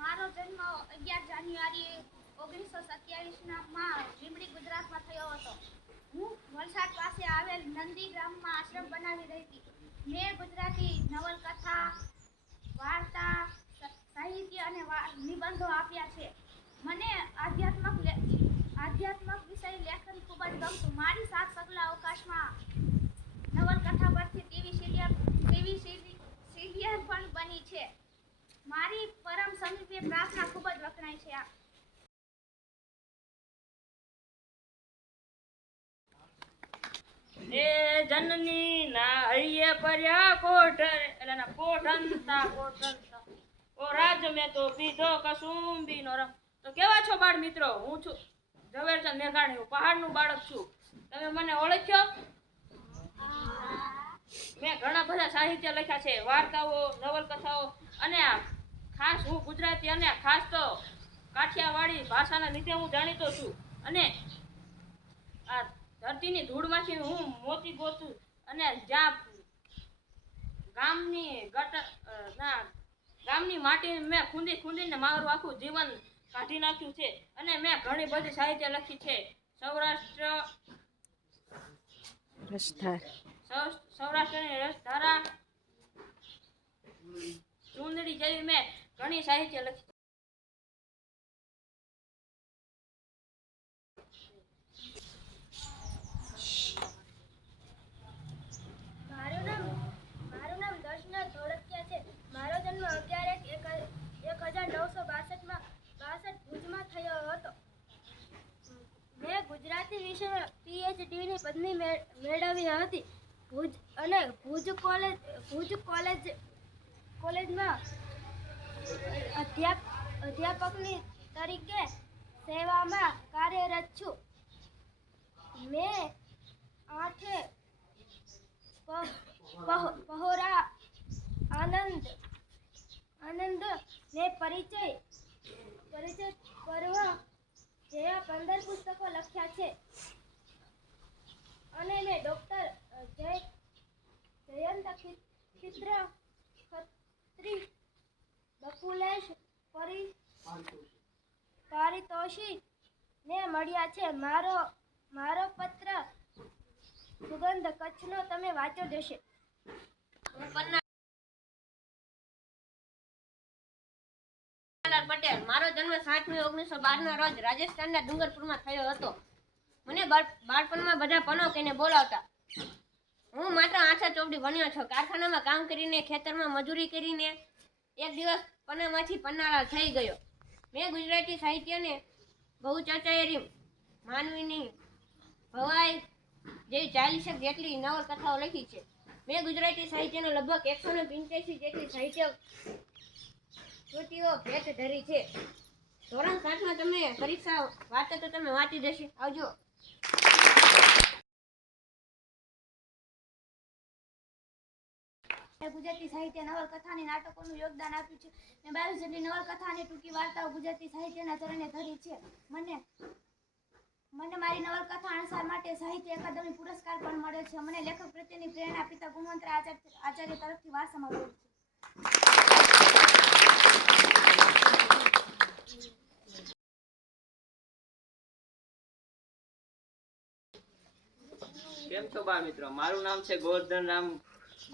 મારો જન્મ 11 જાન્યુઆરી 1927 લીંબડી ગુજરાતમાં થયો હતો. હું વલસાડ પાસે આવેલ નંદી ગામમાં આશ્રમ બનાવી રહી હતી. મેં ગુજરાતી નવલકથા, વાર્તા, સાહિત્ય અને નિબંધો આપ્યા છે. મને આધ્યાત્મક વિષય લેખન ખૂબ જ ગમતું. મારી સાત સગલા અવકાશમાં નવલકથા પરથી ટીવી સિરિયલ પણ બની છે. મારી પરમ સમીપે પ્રાર્થના ખૂબ જ વખણાય છે. એ જનની ના હૈયે पर्या કોઠર એલાના કોઠંતા ઓ રાજ મે તો પીધો કસુંબી નો રંગ. તો કેવા છો બાળ મિત્રો? હું છું ઝવેરચંદ મેઘાણી. હું પહાડનું બાળક છું. તમે મને ઓળખ્યો? મેં ઘણા બધા સાહિત્ય લખ્યા છે, વાર્તાઓ, નવલકથાઓ, અને ખાસ હું ગુજરાતી અને ખાસ તો કાઠિયાવાડી ભાષાના લીધે હું જાણીતો છું. અને આ ધરતીની ધૂળમાંથી હું મોતી ગોતું અને જ્યાં ગામની માટી મેં ખૂંદીને મારું આખું જીવન કાઢી નાખ્યું છે. અને મેં ઘણી બધી સાહિત્ય લખી છે. સૌરાષ્ટ્રની રસધારા, ચૂંદડી જેવી મેં ઘણી સાહિત્ય લખી. મારું નામ દર્શના ધોળકિયા છે. મારો જન્મ 11/1/1962 ભુજમાં થયો હતો. મેં ગુજરાતી વિષયમાં PhD ની પદવી મેળવી હતી. ભુજ કોલેજમાં અધ્યાપકની તરીકે સેવામાં કાર્યરત છું. મેં 8 પહોરા આનંદ ને પરિચય કરવા જેવા 15 પુસ્તકો લખ્યા છે. અને મેં ડોક્ટર જયંત ખત્રી બકુલેશ પારિતોષિક ને મળ્યા છે. મારો પત્ર સુગંધ કચ્છનો તમે વાંચ્યો જ હશે. પટેલ. મારો જન્મ 7/1912 ના રોજ રાજસ્થાનના ડુંગરપુરમાં થયો હતો. મને બાળપણમાં બધા પનો કહીને બોલાવતા. હું માત્ર આછા ચોપડી ભણ્યો છું. કારખાનામાં કામ કરીને, ખેતરમાં મજૂરી કરીને એક દિવસ પનામાંથી પન્નાલાલ થઈ ગયો. મેં ગુજરાતી સાહિત્યને બહુ ચર્ચાયેલી માનવીની ભવાઈ જેવી 40 જેટલી નવલકથાઓ લખી છે. મેં ગુજરાતી સાહિત્યનો લગભગ 185 જેટલી સાહિત્ય કૃતિઓ ભેટ ધરી છે. ધોરણ 7માં તમને પરીક્ષા વાંચો તો તમે વાંચી જશે. આવજો. ગુજરાતી સાહિત્ય નવલકથાની નાટકોનું યોગદાન આપ્યું છે. મેં 22 જેટલી નવલકથા અને ટૂંકી વાર્તાઓ ગુજરાતી સાહિત્યના ચરણે ધરી છે. મને મારી નવલકથા અણસાર માટે સાહિત્ય અકાદમી પુરસ્કાર પણ મળ્યો છે. મને લેખક પ્રત્યેની પ્રેરણા પિતા ગુણવંત આચાર્ય તરફથી વારસામાં મળી છે. કેમ છો બાળ મિત્રો? મારું નામ છે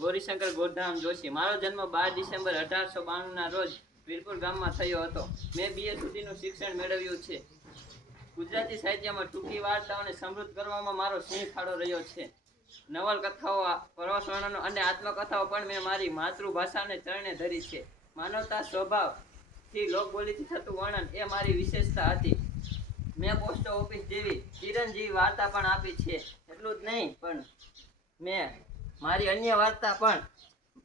ગૌરીશંકર ગોરધનરામ જોશી. મારો જન્મ 12 ડિસેમ્બર 1892 ના રોજ વીરપુર ગામમાં થયો હતો. મેં BA સુધીનું શિક્ષણ મેળવ્યું છે. ગુજરાતી સાહિત્યમાં ટૂંકી વાર્તાઓને સમૃદ્ધ કરવામાં મારો સિંહ ફાળો રહ્યો છે. નવલકથાઓ, પ્રવાસ વર્ણનો અને આત્મકથાઓ પણ મેં મારી માતૃભાષાને ચરણે ધરી છે. માનવતા સ્વભાવથી લોકબોલીથી થતું વર્ણન એ મારી વિશેષતા હતી. મેં પોસ્ટ ઓફિસ જેવી ચિરંજીવી વાર્તા પણ આપી છે. એટલું જ નહીં, પણ મેં મારી અન્ય વાર્તા પણ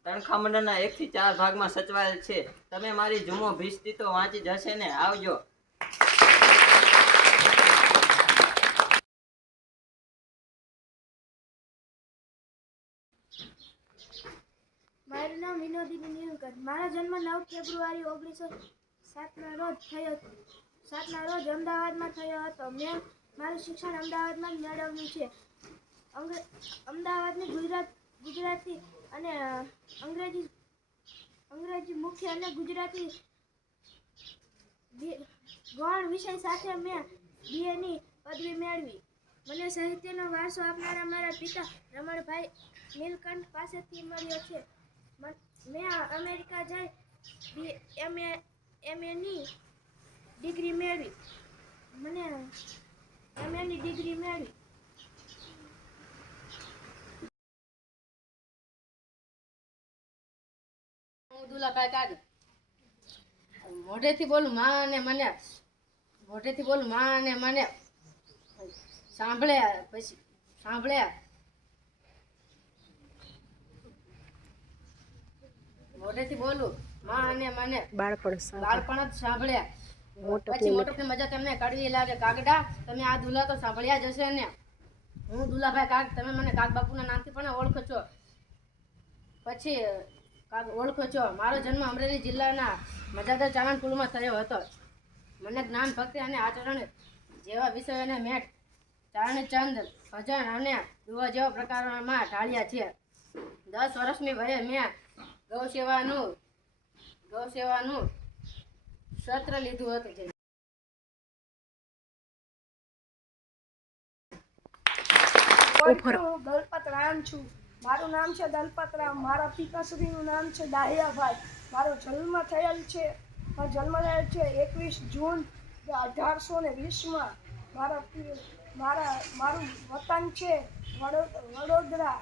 તણખામંડળના 1 થી 4 ભાગમાં સચવાયેલ છે. તમે મારી જુમો ભીસ્તી તો વાંચી જ હશે ને? આવજો. મારું નામ વિનોદિની નીલકંઠ. મારો જન્મ 9 ફેબ્રુઆરી 1907 ના રોજ અમદાવાદમાં થયો હતો. મેં મારું શિક્ષણ અમદાવાદમાં જ મેળવ્યું છે. અમદાવાદની ગુજરાતી અને અંગ્રેજી મુખ્ય અને ગુજરાતી ગૌણ વિષય સાથે મેં BA ની પદવી મેળવી. મને સાહિત્યનો વારસો આપનારા મારા પિતા રમણભાઈ નીલકંઠ પાસેથી મળ્યો છે. મેં અમેરિકા જઈ MA ની ડિગ્રી મેળવી. હું દુલાભાઈ કાગ મોઢેથી બોલું માં અને મને સાંભળ્યા મોઢેથી બોલું માં અને મને બાળપણ જ સાંભળ્યા. પછી મોટપની મજા તમને કડવી લાગે. કાગડા તમે આ દુલા તો સાંભળ્યા જ હશે ને. હું દુલાભાઈ કાગ, તમે મને કાગ બાપુના નામથી પણ ઓળખો છો. મારો જન્મ અમરેલી જિલ્લાના મજાદર ચાણંદપુરમાં થયો હતો. મને જ્ઞાન, ભક્તિ અને આચરણ જેવા વિષયોને મેં ચારણચંદ, ભજન અને દુહા જેવા પ્રકારોમાં ઢાળ્યા છે. 10 વર્ષની વયે મેં ગૌસેવાનું સત્ર લીધું હતું. હું દલપત રામ છું. મારું નામ છે દલપત રામ. મારા પિતાશ્રીનું નામ છે દાહિયાભાઈ. મારો જન્મ થયેલ છે 21 જૂન 1820માં. મારું વતન છે વડોદરા.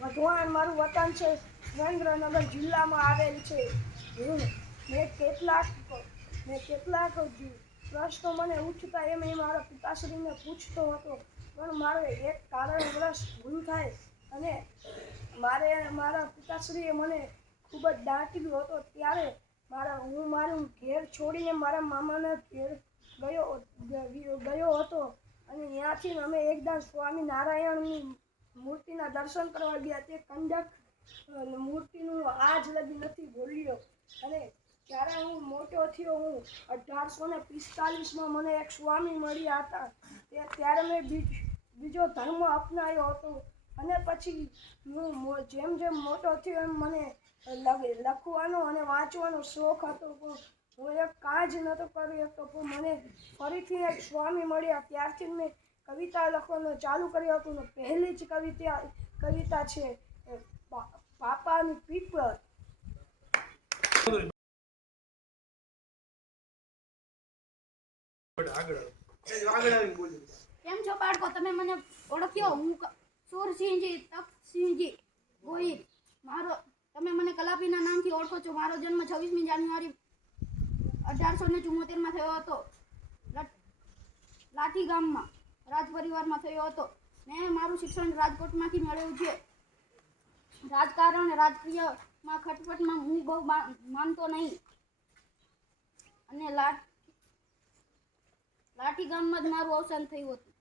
વધવાણ મારું વતન છે સુરેન્દ્રનગર જિલ્લામાં આવેલ છે. મેં કેટલાક પ્રશ્નો મને ઉઠતા એમ મારા પિતાશ્રીને પૂછતો હતો, પણ મારે એક કારણવશ ભૂલ થાય અને મારા પિતાશ્રીએ મને ખૂબ જ દાટ્યો હતો. ત્યારે હું મારું ઘેર છોડીને મારા મામાના ઘેર ગયો હતો અને ત્યાંથી અમે એકદમ સ્વામિનારાયણની મૂર્તિના દર્શન કરવા ગયા. તે કંડક મૂર્તિનું આજ લગી નથી ભૂલ્યો. અને જ્યારે હું મોટો થયો, હું 1845માં મને એક સ્વામી મળ્યા હતા. ત્યારે મેં બીજો ધર્મ અપનાવ્યો હતો. અને પછી હું જેમ મોટો થયો એમ મને લખવાનો અને વાંચવાનો શોખ હતો, પણ હું કાંઈ જ નહોતો કરી શકતો. પણ મને ફરીથી એક સ્વામી મળ્યા. ત્યારથી મેં કવિતા લખવાનું ચાલુ કર્યું હતું. પહેલી જ કવિતા છે પાપાની પીપળ. કેમ છો બાળકો? તમે મને ઓળખ્યો? હું સુરસિંહજી તપસિંહજી ગોહિલ. તમે મને કલાપીના નામથી ઓળખો છો. મારો જન્મ 26મી જાન્યુઆરી 1874માં થયો હતો. લાઠી ગામમાં રાજ પરિવારમાં થયો હતો. મેં મારું શિક્ષણ રાજકોટમાંથી મેળવ્યું છે. રાજકારણ રાજકીયમાં ખટપટમાં હું બહુ માનતો નહીં અને લાઠી ગામમાં જ મારું અવસાન થયું હતું.